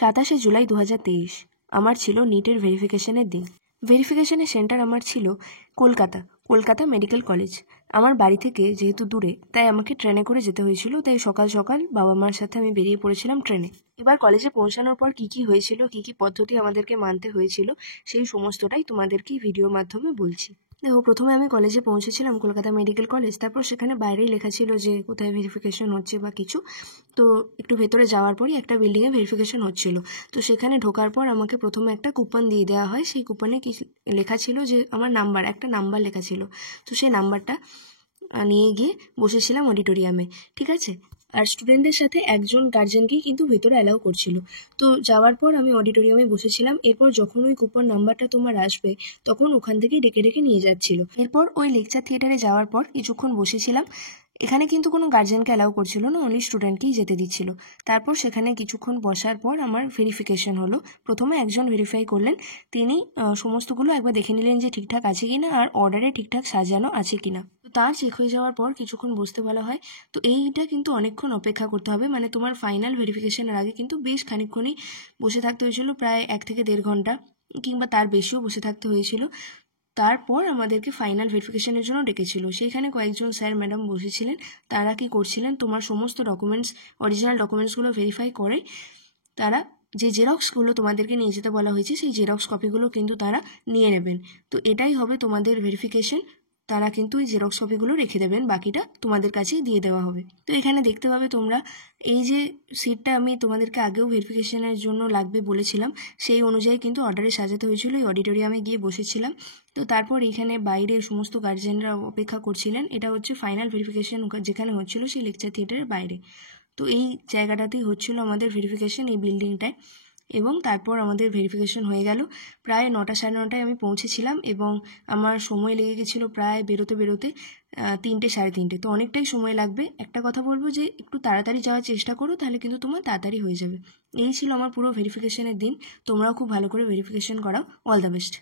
27শে জুলাই 2023 আমার ছিল নিটের ভেরিফিকেশনের দিন। ভেরিফিকেশনের সেন্টার আমার ছিল কলকাতা মেডিকেল কলেজ। আমার বাড়ি থেকে যেহেতু দূরে, তাই আমাকে ট্রেনে করে যেতে হয়েছিল। তাই সকাল সকাল বাবা মার সাথে আমি বেরিয়ে পড়েছিলাম ট্রেনে। এবার কলেজে পৌঁছানোর পর কী কী হয়েছিল, কী কী পদ্ধতি আমাদেরকে মানতে হয়েছিল, সেই সমস্তটাই তোমাদেরকে ভিডিওর মাধ্যমে বলছি। দেখো, প্রথমে আমি কলেজে পৌঁছেছিলাম, কলকাতা মেডিকেল কলেজ। তারপর সেখানে বাইরেই লেখা ছিল যে কোথায় ভেরিফিকেশন হচ্ছে বা কিছু। তো একটু ভেতরে যাওয়ার পরই একটা বিল্ডিংয়ে ভেরিফিকেশন হচ্ছিল। তো সেখানে ঢোকার পর আমাকে প্রথমে একটা কুপন দিয়ে দেওয়া হয়। সেই কুপনে কি লেখা ছিল যে আমার একটা নাম্বার লেখা ছিল। তো সেই নাম্বারটা নিয়ে গিয়ে বসেছিলাম অডিটোরিয়ামে, ঠিক আছে। আর স্টুডেন্টদের সাথে একজন গার্জেনকেই কিন্তু ভেতরে অ্যালাউ করছিল। তো যাওয়ার পর আমি অডিটোরিয়ামে বসেছিলাম। এরপর যখন ওই কুপন নাম্বারটা তোমার আসবে, তখন ওখান থেকেই ডেকে ডেকে নিয়ে যাচ্ছিল। এরপর ওই লেকচার থিয়েটারে যাওয়ার পর কিছুক্ষণ বসেছিলাম। এখানে কিন্তু কোনো গার্জেনকে অ্যালাউ করছিল না, অনলি স্টুডেন্টকেই যেতে দিচ্ছিল। তারপর সেখানে কিছুক্ষণ বসার পর আমার ভেরিফিকেশন হলো। প্রথমে একজন ভেরিফাই করলেন, তিনি সমস্তগুলো একবার দেখে নিলেন যে ঠিকঠাক আছে কিনা আর অর্ডারে ঠিকঠাক সাজানো আছে কিনা। তো তার চেক হয়ে যাওয়ার পর কিছুক্ষণ বসতে বলা হয়। তো এইটা কিন্তু অনেকক্ষণ অপেক্ষা করতে হবে, মানে তোমার ফাইনাল ভেরিফিকেশনের আগে কিন্তু বেশ খানিকক্ষণই বসে থাকতে হয়েছিল, প্রায় 1 থেকে 1.5 ঘন্টা কিংবা তার বেশিও বসে থাকতে হয়েছিল। তারপর আমাদেরকে ফাইনাল ভেরিফিকেশনের জন্য ডেকেছিল। সেইখানে কয়েকজন স্যার ম্যাডাম বসেছিলেন। তারা কি করছিলেন, তোমার সমস্ত অরিজিনাল ডকুমেন্টসগুলো ভেরিফাই করে তারা যে জেরক্সগুলো তোমাদেরকে নিয়ে যেতে বলা হয়েছে, সেই জেরক্স কপিগুলো কিন্তু তারা নিয়ে নেবেন। তো এটাই হবে তোমাদের ভেরিফিকেশন। তারা কিন্তু এই জেরক্স কপিগুলো রেখে দেবেন, বাকিটা তোমাদের কাছেই দিয়ে দেওয়া হবে। তো এখানে দেখতে পাবে তোমরা, এই যে সিটটা আমি তোমাদেরকে আগেও ভেরিফিকেশনের জন্য লাগবে বলেছিলাম, সেই অনুযায়ী কিন্তু অর্ডারে সাজাতে হয়েছিল। এই অডিটোরিয়ামে গিয়ে বসেছিলাম। তো তারপর এখানে বাইরে সমস্ত গার্জেনরা অপেক্ষা করছিলেন। এটা হচ্ছে ফাইনাল ভেরিফিকেশন যেখানে হচ্ছিল, সেই লেকচার থিয়েটারের বাইরে। তো এই জায়গাটাতেই হচ্ছিল আমাদের ভেরিফিকেশন, এই বিল্ডিংটায়। এবং তারপর আমাদের ভেরিফিকেশন হয়ে গেল। প্রায় 9টা সাড়ে 9টায় আমি পৌঁছেছিলাম এবং আমার সময় লেগে গেছিলো প্রায় বেরোতে 3টে সাড়ে 3টে। তো অনেকটাই সময় লাগবে। একটা কথা বলবো যে একটু তাড়াতাড়ি যাওয়ার চেষ্টা করো, তাহলে কিন্তু তোমার তাড়াতাড়ি হয়ে যাবে। এই ছিল আমার পুরো ভেরিফিকেশনের দিন। তোমরাও খুব ভালো করে ভেরিফিকেশন করাও। All the best.